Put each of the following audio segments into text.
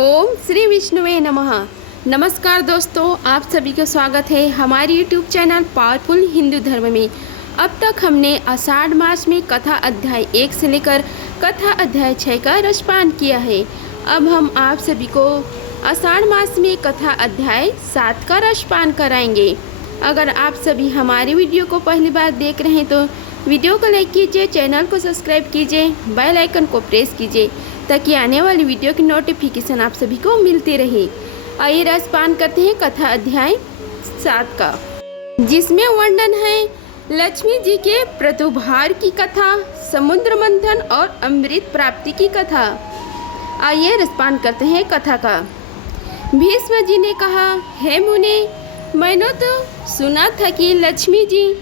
ओम श्री विष्णुवे नमः। नमस्कार दोस्तों, आप सभी का स्वागत है हमारे यूट्यूब चैनल पावरफुल हिंदू धर्म में। अब तक हमने आषाढ़ मास में कथा अध्याय 1 से लेकर कथा अध्याय 6 का रसपान किया है। अब हम आप सभी को आषाढ़ मास में कथा अध्याय 7 का रसपान कराएंगे। अगर आप सभी हमारी वीडियो को पहली बार देख रहे हैं तो वीडियो को लाइक कीजिए, चैनल को सब्सक्राइब कीजिए, बेल आइकन को प्रेस कीजिए ताकि आने वाली वीडियो की नोटिफिकेशन आप सभी को मिलती रहे। आइए रसपान करते हैं कथा अध्याय 7 का, जिसमें वर्णन है लक्ष्मी जी के प्रतुभार की कथा, समुद्र मंथन और अमृत प्राप्ति की कथा। आइए रसपान करते हैं कथा का। भीष्म जी ने कहा, हे मुने, मैंने तो सुना था कि लक्ष्मी जी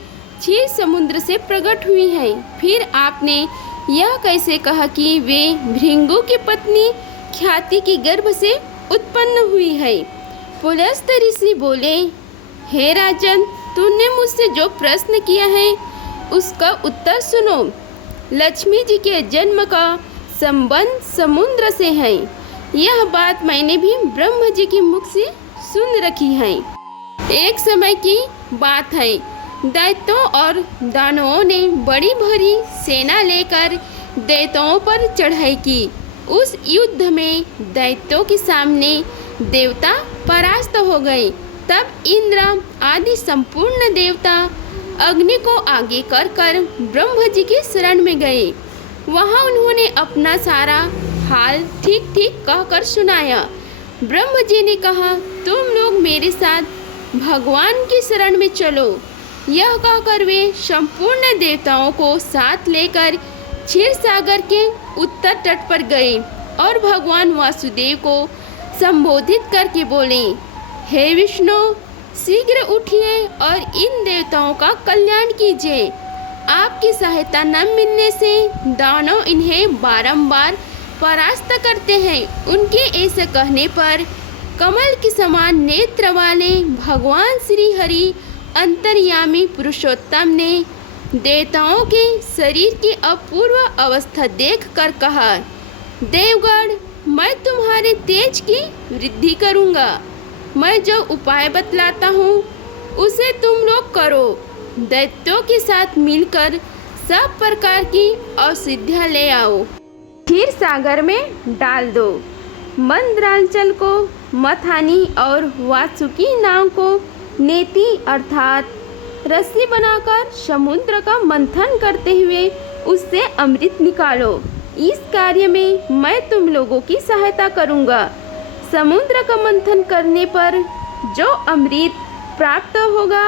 क्षीर समुद्र से प्रकट हुई है, फिर आपने यह कैसे कहा कि वे भृंगु की पत्नी ख्याति की गर्भ से उत्पन्न हुई है। पुलस्त ऋषि बोले, हे राजन, तूने मुझसे जो प्रश्न किया है उसका उत्तर सुनो। लक्ष्मी जी के जन्म का संबंध समुद्र से है। यह बात मैंने भी ब्रह्म जी के मुख से सुन रखी है। एक समय की बात है, दैत्यों और दानवों ने बड़ी भारी सेना लेकर दैत्यों पर चढ़ाई की। उस युद्ध में दैत्यों के सामने देवता परास्त हो गए। तब इंद्र आदि संपूर्ण देवता अग्नि को आगे कर ब्रह्म जी की शरण में गए। वहां उन्होंने अपना सारा हाल ठीक ठीक कहकर सुनाया। ब्रह्म जी ने कहा, तुम लोग मेरे साथ भगवान की शरण में चलो। यह कहकर वे संपूर्ण देवताओं को साथ लेकर क्षीर सागर के उत्तर तट पर गए और भगवान वासुदेव को संबोधित करके बोले, हे विष्णु, शीघ्र उठिए और इन देवताओं का कल्याण कीजिए। आपकी सहायता न मिलने से दानव इन्हें बारंबार परास्त करते हैं। उनके ऐसे कहने पर कमल के समान नेत्र वाले भगवान श्री हरि अंतर्यामी पुरुषोत्तम ने देवताओं के शरीर की अपूर्व अवस्था देखकर कहा, देवगण, मैं तुम्हारे तेज की वृद्धि करूंगा। मैं जो उपाय बतलाता हूँ उसे तुम लोग करो। दैत्यों के साथ मिलकर सब प्रकार की औषधियाँ ले आओ, क्षीर सागर में डाल दो। मंद्रांचल को मथानी और वासुकी नाव को नेति अर्थात रस्सी बनाकर समुद्र का मंथन करते हुए उससे अमृत निकालो। इस कार्य में मैं तुम लोगों की सहायता करूंगा। समुद्र का मंथन करने पर जो अमृत प्राप्त होगा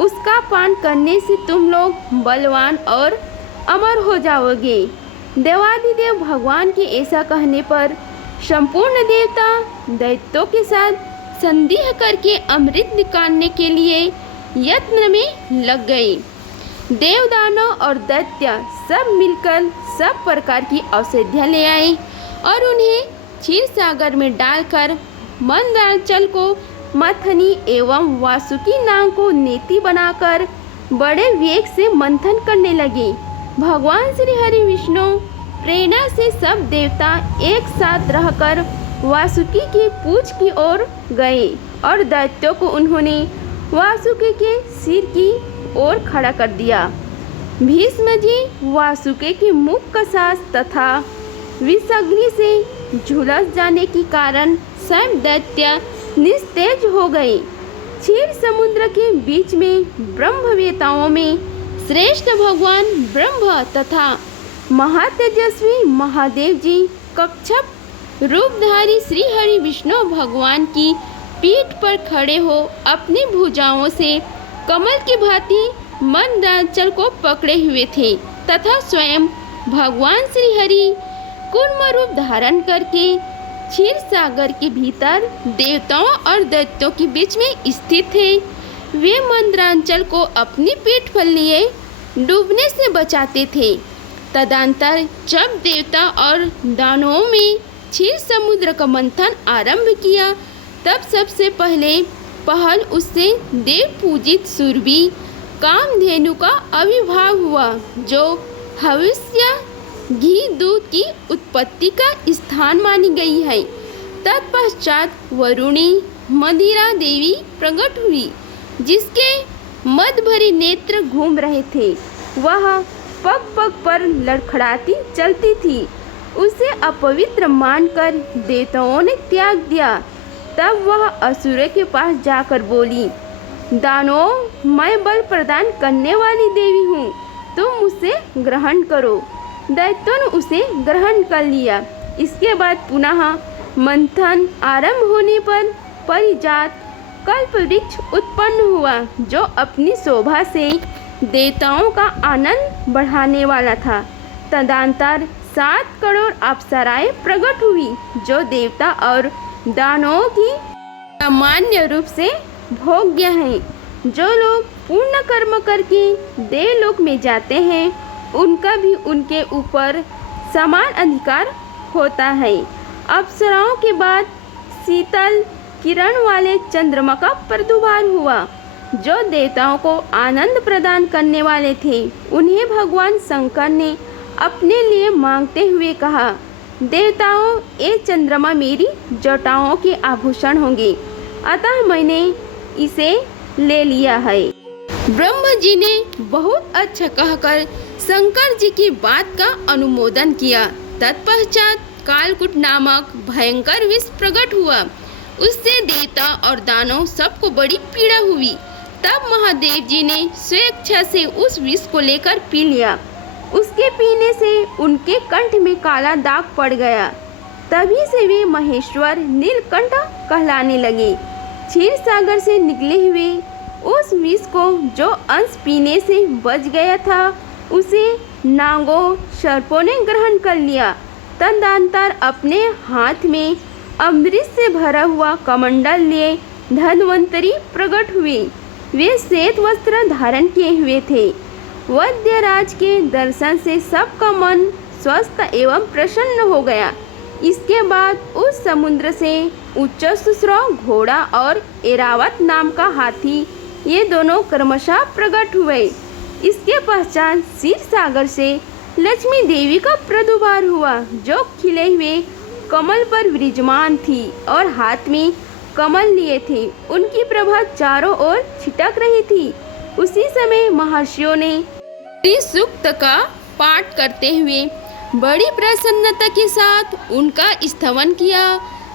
उसका पान करने से तुम लोग बलवान और अमर हो जाओगे। देवाधिदेव भगवान के ऐसा कहने पर संपूर्ण देवता दैत्यों के साथ संदेह करके अमृत निकालने के लिए यत्न में लग गए। देवदानव और दैत्य सब मिलकर सब प्रकार की औषधियाँ ले आए और उन्हें क्षीर सागर में डालकर मंदराचल को मथनी एवं वासुकी नाव को नेति बनाकर बड़े वेग से मंथन करने लगे। भगवान श्री हरि विष्णु प्रेरणा से सब देवता एक साथ रहकर वासुकी की पूंछ की ओर गए और दैत्यों को उन्होंने वासुकी के सिर की ओर खड़ा कर दिया। भीष्म जी वासुकी की मुख का सांस तथा विषाग्नि से झुलस जाने के कारण स्वयं दैत्य निस्तेज हो गए। क्षीर समुद्र के बीच में ब्रह्मवेताओं में श्रेष्ठ भगवान ब्रह्म तथा महातेजस्वी महादेव जी कच्छप रूपधारी श्री हरि विष्णु भगवान की पीठ पर खड़े हो अपनी भुजाओं से कमल की भांति मंदराचल को पकड़े हुए थे तथा स्वयं भगवान श्री हरि कूर्म रूप धारण करके क्षीर सागर के भीतर देवताओं और दैत्यों के बीच में स्थित थे। वे मंदराचल को अपनी पीठ पर लिए डूबने से बचाते थे। तदंतर जब देवता और दानवों में क्षीर समुद्र का मंथन आरंभ किया तब सबसे पहल उससे देव पूजित सुरभि कामधेनु का आविर्भाव हुआ, जो भविष्य घी दूध की उत्पत्ति का स्थान मानी गई है। तत्पश्चात वरुणी मदिरा देवी प्रकट हुई, जिसके मद भरी नेत्र घूम रहे थे। वह पग पग पर लड़खड़ाती चलती थी। उसे अपवित्र मानकर देवताओं ने त्याग दिया। तब वह असुरों के पास जाकर बोली, दानवों, मैं बल प्रदान करने वाली देवी हूँ, तुम मुझसे ग्रहण करो। दैत्यों ने उसे ग्रहण कर लिया। इसके बाद पुनः मंथन आरंभ होने पर परिजात कल्प वृक्ष उत्पन्न हुआ, जो अपनी शोभा से देवताओं का आनंद बढ़ाने वाला था। तदंतर 7 करोड़ अप्सराएं प्रकट हुई, जो देवता और दानवों की सामान्य रूप से भोग्य हैं। जो लोग पूर्ण कर्म करके देवलोक में जाते हैं, उनका भी उनके ऊपर समान अधिकार होता है। अप्सराओं के बाद शीतल किरण वाले चंद्रमा का प्रादुर्भाव हुआ, जो देवताओं को आनंद प्रदान करने वाले थे। उन्हें भगवान शंकर ने अपने लिए मांगते हुए कहा, देवताओं, ये चंद्रमा मेरी जटाओं के आभूषण होंगे, अतः मैंने इसे ले लिया है। ब्रह्मा जी ने बहुत अच्छा कहकर शंकर जी की बात का अनुमोदन किया। तत्पश्चात कालकूट नामक भयंकर विष प्रकट हुआ। उससे देवता और दानव सबको बड़ी पीड़ा हुई। तब महादेव जी ने स्वेच्छा से उस विष को लेकर पी लिया। उसके पीने से उनके कंठ में काला दाग पड़ गया। तभी से वे महेश्वर नीलकंठ कहलाने लगे। क्षीर सागर से निकले हुए उस विष को जो अंश पीने से बच गया था, उसे नागों सर्पों ने ग्रहण कर लिया। तदंतर अपने हाथ में अमृत से भरा हुआ कमंडल लिए धन्वंतरी प्रकट हुए। वे श्वेत वस्त्र धारण किए हुए थे। वैद्यराज के दर्शन से सबका मन स्वस्थ एवं प्रसन्न हो गया। इसके बाद उस समुद्र से उच्चश्रव घोड़ा और ऐरावत नाम का हाथी, ये दोनों क्रमशः प्रकट हुए। इसके पश्चात क्षीर सागर से लक्ष्मी देवी का प्रादुर्भाव हुआ, जो खिले हुए कमल पर विराजमान थी और हाथ में कमल लिए थे। उनकी प्रभा चारों ओर छिटक रही थी। उसी समय महर्षियों ने सूक्त का पाठ करते हुए बड़ी प्रसन्नता के साथ उनका स्तवन किया।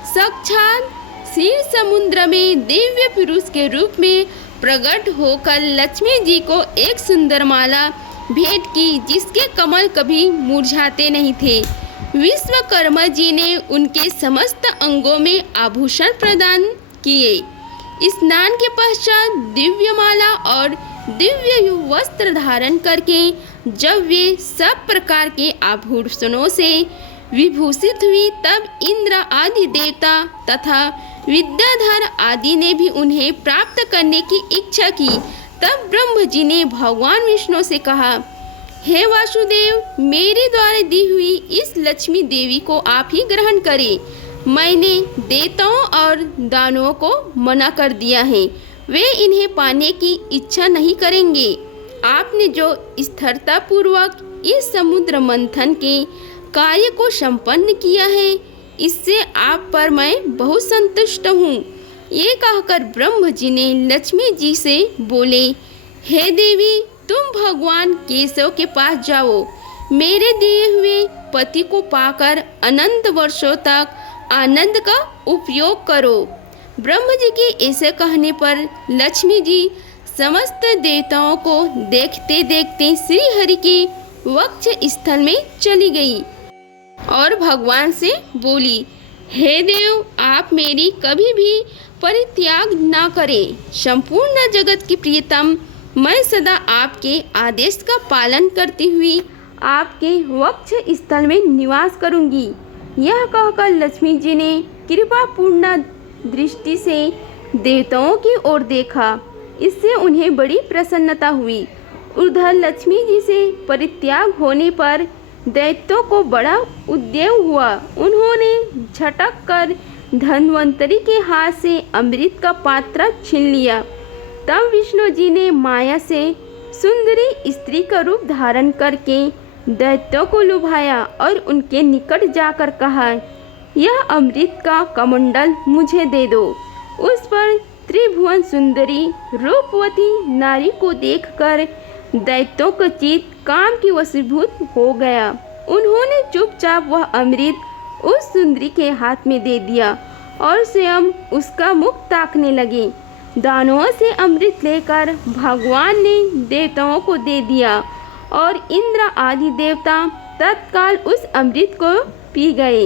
साक्षात क्षीर समुद्र में दिव्य पुरुष के रूप में प्रकट होकर लक्ष्मी जी को एक सुंदर माला भेंट की, जिसके कमल कभी मुरझाते नहीं थे। विश्वकर्मा जी ने उनके समस्त अंगों में आभूषण प्रदान किए। स्नान के पश्चात दिव्य माला और दिव्य वस्त्र धारण करके जब वे सब प्रकार के आभूषणों से विभूषित हुई, तब इंद्र आदि देवता तथा विद्याधर आदि ने भी उन्हें प्राप्त करने की इच्छा की। तब ब्रह्म जी ने भगवान विष्णु से कहा, हे वासुदेव, मेरे द्वारा दी हुई इस लक्ष्मी देवी को आप ही ग्रहण करें। मैंने देवताओं और दानवों को मना कर दिया है, वे इन्हें पाने की इच्छा नहीं करेंगे। आपने जो स्थिरता पूर्वक इस समुद्र मंथन के कार्य को संपन्न किया है, इससे आप पर मैं बहुत संतुष्ट हूँ। ये कहकर ब्रह्म जी ने लक्ष्मी जी से बोले, हे देवी, तुम भगवान केशव के पास जाओ। मेरे दिए हुए पति को पाकर अनंत वर्षों तक आनंद का उपयोग करो। ब्रह्म जी के ऐसे कहने पर लक्ष्मी जी समस्त देवताओं को देखते देखते श्री हरि के वक्ष स्थल में चली गई और भगवान से बोली, हे देव, आप मेरी कभी भी परित्याग न करें। संपूर्ण जगत की प्रियतम, मैं सदा आपके आदेश का पालन करती हुई आपके वक्ष स्थल में निवास करूंगी। यह कहकर लक्ष्मी जी ने कृपापूर्ण दृष्टि से देवताओं की ओर देखा। इससे उन्हें बड़ी प्रसन्नता हुई। उधर लक्ष्मी जी से परित्याग होने पर दैत्यों को बड़ा उद्वेग हुआ। उन्होंने झटक कर धन्वंतरी के हाथ से अमृत का पात्र छीन लिया। तब विष्णु जी ने माया से सुंदरी स्त्री का रूप धारण करके दैत्यों को लुभाया और उनके निकट जाकर कहा, यह अमृत का कमंडल मुझे दे दो। उस पर त्रिभुवन सुंदरी रूपवती नारी को देखकर दैत्यों का चित्त काम की वशीभूत हो गया। उन्होंने चुपचाप वह अमृत उस सुंदरी के हाथ में दे दिया और स्वयं उसका मुख ताकने लगे। दानवों से अमृत लेकर भगवान ने देवताओं को दे दिया और इंद्र आदि देवता तत्काल उस अमृत को पी गए।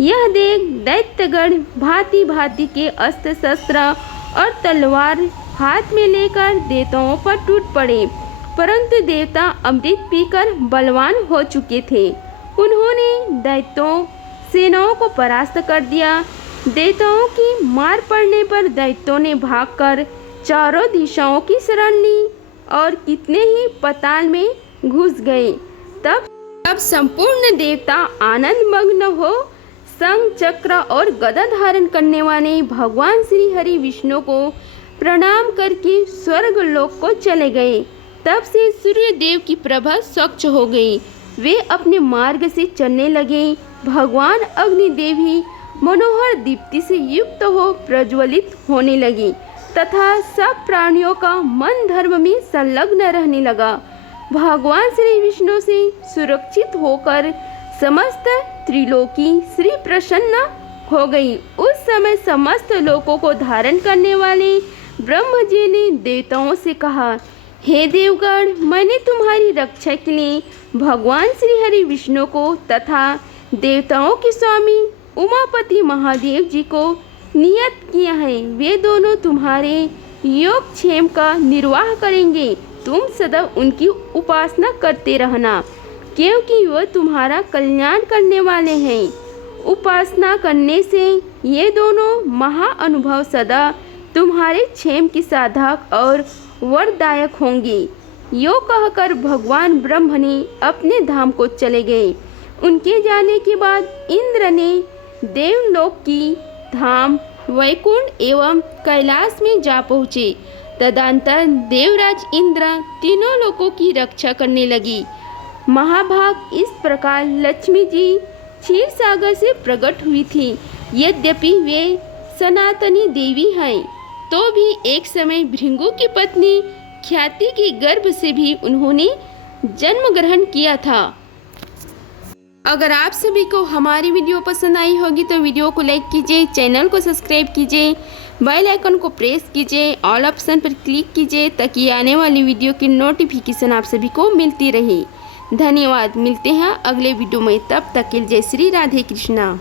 यह देख दैत्यगण भांति भांति के अस्त्र शस्त्र और तलवार हाथ में लेकर देवताओं पर टूट पड़े, परंतु देवता अमृत पीकर बलवान हो चुके थे। उन्होंने दैत्यों सेनाओं को परास्त कर दिया। देवताओं की मार पड़ने पर दैत्यों ने भागकर चारों दिशाओं की शरण ली और कितने ही पाताल में घुस गए। तब संपूर्ण देवता आनंद मग्न हो शंख चक्र और गदा धारण करने वाले भगवान श्री हरि विष्णु को प्रणाम करके स्वर्ग लोक को चले गए। तब से सूर्य देव की प्रभा स्वच्छ हो गई। वे अपने मार्ग से चलने लगे। भगवान अग्निदेव ही मनोहर दीप्ति से युक्त हो प्रज्वलित होने लगी तथा सब प्राणियों का मन धर्म में संलग्न रहने लगा। भगवान श्री विष्णु से सुरक्षित होकर समस्त त्रिलोकी श्री प्रसन्न हो गई। उस समय समस्त लोकों को धारण करने वाले ब्रह्म जी ने देवताओं से कहा, हे देवगण, मैंने तुम्हारी रक्षा के लिए भगवान श्री हरि विष्णु को तथा देवताओं के स्वामी उमापति महादेव जी को नियत किया है। वे दोनों तुम्हारे योगक्षेम का निर्वाह करेंगे। तुम सदा उनकी उपासना करते रहना, क्योंकि वह तुम्हारा कल्याण करने वाले हैं। उपासना करने से ये दोनों महाअनुभव सदा तुम्हारे क्षेम की साधक और वरदायक होंगे। यो कहकर भगवान ब्रह्म ने अपने धाम को चले गए। उनके जाने के बाद इंद्र ने देवलोक की धाम वैकुंठ एवं कैलाश में जा पहुँचे। तदंतर देवराज इंद्र तीनों लोकों की रक्षा करने लगी। महाभाग इस प्रकार लक्ष्मी जी क्षीर सागर से प्रकट हुई थी। यद्यपि वे सनातनी देवी हैं, तो भी एक समय भृंगु की पत्नी ख्याति के गर्भ से भी उन्होंने जन्म ग्रहण किया था। अगर आप सभी को हमारी वीडियो पसंद आई होगी तो वीडियो को लाइक कीजिए, चैनल को सब्सक्राइब कीजिए, बेल आइकन को प्रेस कीजिए, ऑल ऑप्शन पर क्लिक कीजिए ताकि आने वाली वीडियो की नोटिफिकेशन आप सभी को मिलती रहे। धन्यवाद। मिलते हैं अगले वीडियो में, तब तक के लिए जय श्री राधे कृष्णा।